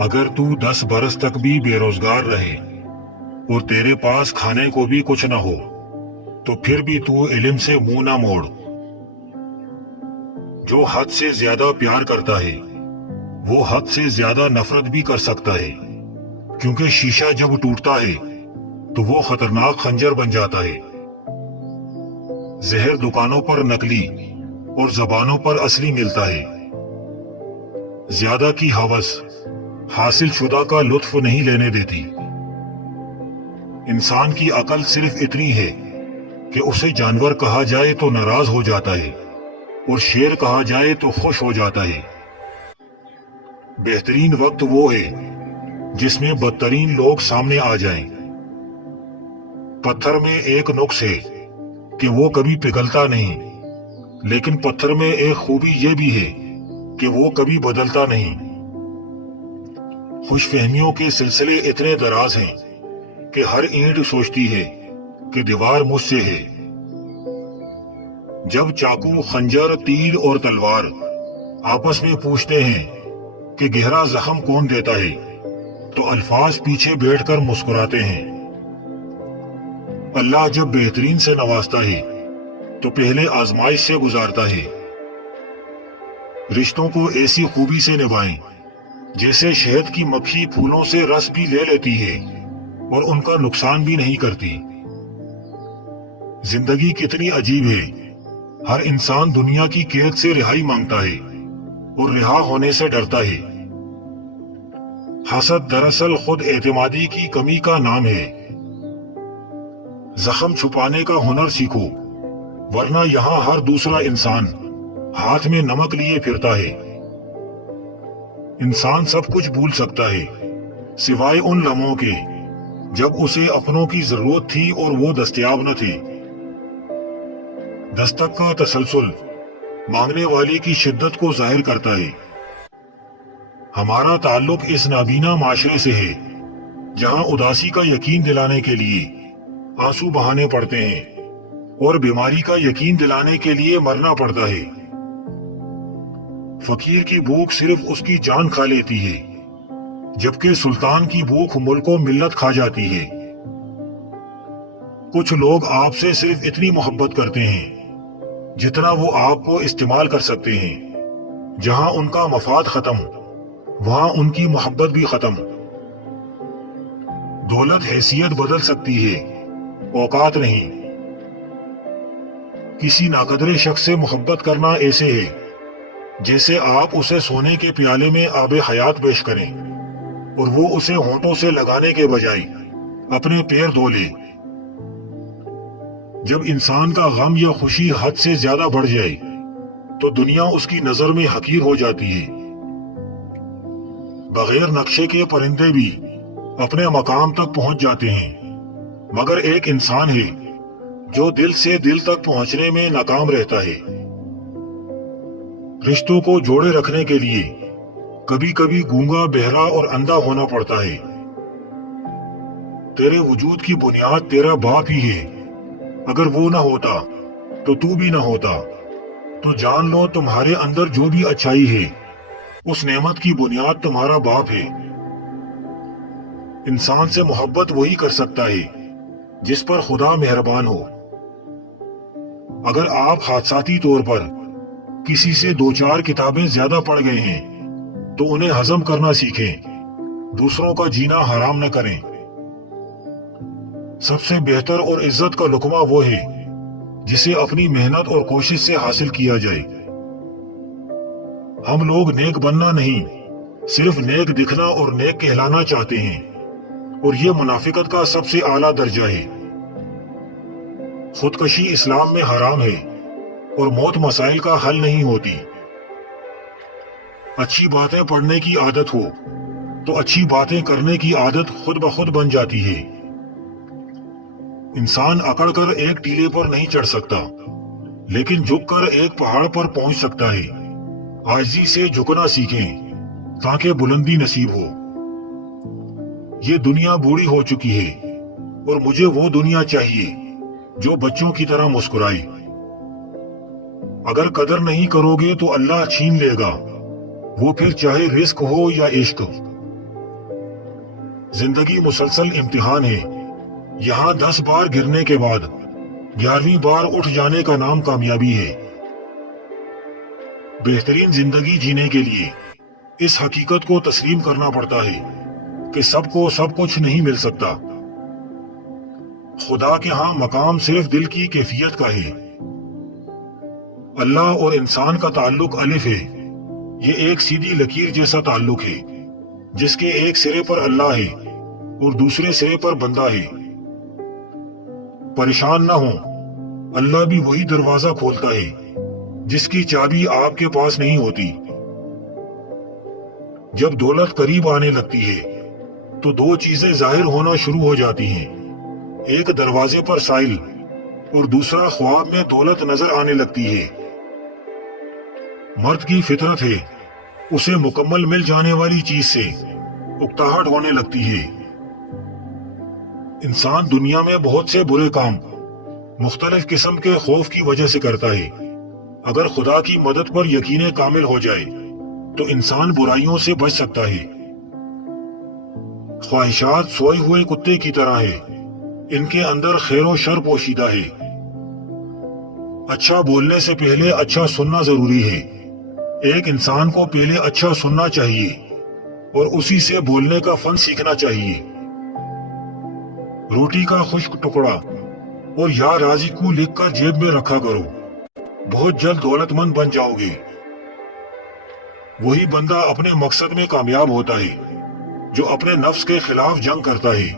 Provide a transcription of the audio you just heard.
اگر تو 10 برس تک بھی بے روزگار رہے اور تیرے پاس کھانے کو بھی کچھ نہ ہو تو پھر بھی تو علم سے منہ نہ موڑ۔ جو حد سے زیادہ پیار کرتا ہے وہ حد سے زیادہ نفرت بھی کر سکتا ہے، کیونکہ شیشہ جب ٹوٹتا ہے تو وہ خطرناک خنجر بن جاتا ہے۔ زہر دکانوں پر نقلی اور زبانوں پر اصلی ملتا ہے۔ زیادہ کی ہوس حاصل شدہ کا لطف نہیں لینے دیتی۔ انسان کی عقل صرف اتنی ہے کہ اسے جانور کہا جائے تو ناراض ہو جاتا ہے اور شیر کہا جائے تو خوش ہو جاتا ہے۔ بہترین وقت وہ ہے جس میں بدترین لوگ سامنے آ جائیں۔ پتھر میں ایک نقص ہے کہ وہ کبھی پگھلتا نہیں، لیکن پتھر میں ایک خوبی یہ بھی ہے کہ وہ کبھی بدلتا نہیں۔ خوش فہمیوں کے سلسلے اتنے دراز ہیں کہ ہر اینٹ سوچتی ہے کہ دیوار مجھ سے ہے۔ جب چاقو، خنجر، تیر اور تلوار آپس میں پوچھتے ہیں کہ گہرا زخم کون دیتا ہے تو الفاظ پیچھے بیٹھ کر مسکراتے ہیں۔ اللہ جب بہترین سے نوازتا ہے تو پہلے آزمائش سے گزارتا ہے۔ رشتوں کو ایسی خوبی سے نبھائیں جیسے شہد کی مکھی پھولوں سے رس بھی لے لیتی ہے اور ان کا نقصان بھی نہیں کرتی۔ زندگی کتنی عجیب ہے، ہر انسان دنیا کی قید سے رہائی مانگتا ہے اور رہا ہونے سے ڈرتا ہے۔ حسد دراصل خود اعتمادی کی کمی کا نام ہے۔ زخم چھپانے کا ہنر سیکھو، ورنہ یہاں ہر دوسرا انسان ہاتھ میں نمک لیے پھرتا ہے۔ انسان سب کچھ بھول سکتا ہے سوائے ان لمحوں کے جب اسے اپنوں کی ضرورت تھی اور وہ دستیاب نہ تھے۔ دستک کا تسلسل مانگنے والے کی شدت کو ظاہر کرتا ہے۔ ہمارا تعلق اس نابینا معاشرے سے ہے جہاں اداسی کا یقین دلانے کے لیے آنسو بہانے پڑتے ہیں اور بیماری کا یقین دلانے کے لیے مرنا پڑتا ہے۔ فقیر کی بھوک صرف اس کی جان کھا لیتی ہے، جبکہ سلطان کی بھوک ملک و ملت کھا جاتی ہے۔ کچھ لوگ آپ سے صرف اتنی محبت کرتے ہیں جتنا وہ آپ کو استعمال کر سکتے ہیں۔ جہاں ان کا مفاد ختم، وہاں ان کی محبت بھی ختم۔ دولت حیثیت بدل سکتی ہے، اوقات نہیں۔ کسی ناقدر شخص سے محبت کرنا ایسے ہے جیسے آپ اسے سونے کے پیالے میں آب حیات پیش کریں اور وہ اسے ہونٹوں سے لگانے کے بجائے اپنے پیر دھو لے۔ جب انسان کا غم یا خوشی حد سے زیادہ بڑھ جائے تو دنیا اس کی نظر میں حقیر ہو جاتی ہے۔ بغیر نقشے کے پرندے بھی اپنے مقام تک پہنچ جاتے ہیں، مگر ایک انسان ہے جو دل سے دل تک پہنچنے میں ناکام رہتا ہے۔ رشتوں کو جوڑے رکھنے کے لیے کبھی کبھی گونگا، بہرا اور اندھا ہونا پڑتا ہے۔ تیرے وجود کی بنیاد تیرا باپ ہی ہے، اگر وہ نہ ہوتا تو تو بھی نہ ہوتا۔ تو جان لو تمہارے اندر جو بھی اچھائی ہے اس نعمت کی بنیاد تمہارا باپ ہے۔ انسان سے محبت وہی کر سکتا ہے جس پر خدا مہربان ہو۔ اگر آپ حادثاتی طور پر کسی سے 2-4 کتابیں زیادہ پڑھ گئے ہیں تو انہیں ہضم کرنا سیکھیں، دوسروں کا جینا حرام نہ کریں۔ سب سے بہتر اور عزت کا لقمہ وہ ہے جسے اپنی محنت اور کوشش سے حاصل کیا جائے۔ ہم لوگ نیک بننا نہیں، صرف نیک دکھنا اور نیک کہلانا چاہتے ہیں، اور یہ منافقت کا سب سے اعلیٰ درجہ ہے۔ خودکشی اسلام میں حرام ہے اور موت مسائل کا حل نہیں ہوتی۔ اچھی باتیں پڑھنے کی عادت ہو تو اچھی باتیں کرنے کی عادت خود بخود بن جاتی ہے۔ انسان اکڑ کر ایک ٹیلے پر نہیں چڑھ سکتا، لیکن جھک کر ایک پہاڑ پر پہنچ سکتا ہے۔ عاجزی سے جھکنا سیکھیں تاکہ بلندی نصیب ہو۔ یہ دنیا بوڑھی ہو چکی ہے اور مجھے وہ دنیا چاہیے جو بچوں کی طرح مسکرائے۔ اگر قدر نہیں کرو گے تو اللہ چھین لے گا، وہ پھر چاہے رزق ہو یا عشق۔ زندگی مسلسل امتحان ہے. یہاں 10 بار گرنے کے بعد 11ویں بار اٹھ جانے کا نام کامیابی ہے. بہترین زندگی جینے کے لیے اس حقیقت کو تسلیم کرنا پڑتا ہے کہ سب کو سب کچھ نہیں مل سکتا. خدا کے ہاں مقام صرف دل کی کیفیت کا ہے. اللہ اور انسان کا تعلق الف ہے. یہ ایک سیدھی لکیر جیسا تعلق ہے جس کے ایک سرے پر اللہ ہے اور دوسرے سرے پر بندہ ہے. پریشان نہ ہوں، اللہ بھی وہی دروازہ کھولتا ہے جس کی چابی آپ کے پاس نہیں ہوتی. جب دولت قریب آنے لگتی ہے تو 2 چیزیں ظاہر ہونا شروع ہو جاتی ہیں. ایک دروازے پر سائل اور دوسرا خواب میں دولت نظر آنے لگتی ہے. مرد کی فطرت ہے اسے مکمل مل جانے والی چیز سے اکتاہٹ ہونے لگتی ہے. انسان دنیا میں بہت سے برے کام مختلف قسم کے خوف کی وجہ سے کرتا ہے. اگر خدا کی مدد پر یقین کامل ہو جائے تو انسان برائیوں سے بچ سکتا ہے. خواہشات سوئے ہوئے کتے کی طرح ہے، ان کے اندر خیر و شر پوشیدہ ہے. اچھا بولنے سے پہلے اچھا سننا ضروری ہے. ایک انسان کو پہلے اچھا سننا چاہیے اور اسی سے بولنے کا فن سیکھنا چاہیے. روٹی کا خشک ٹکڑا اور یا رازق لکھ کر جیب میں رکھا کرو، بہت جلد دولت مند بن جاؤ گے. وہی بندہ اپنے مقصد میں کامیاب ہوتا ہے جو اپنے نفس کے خلاف جنگ کرتا ہے.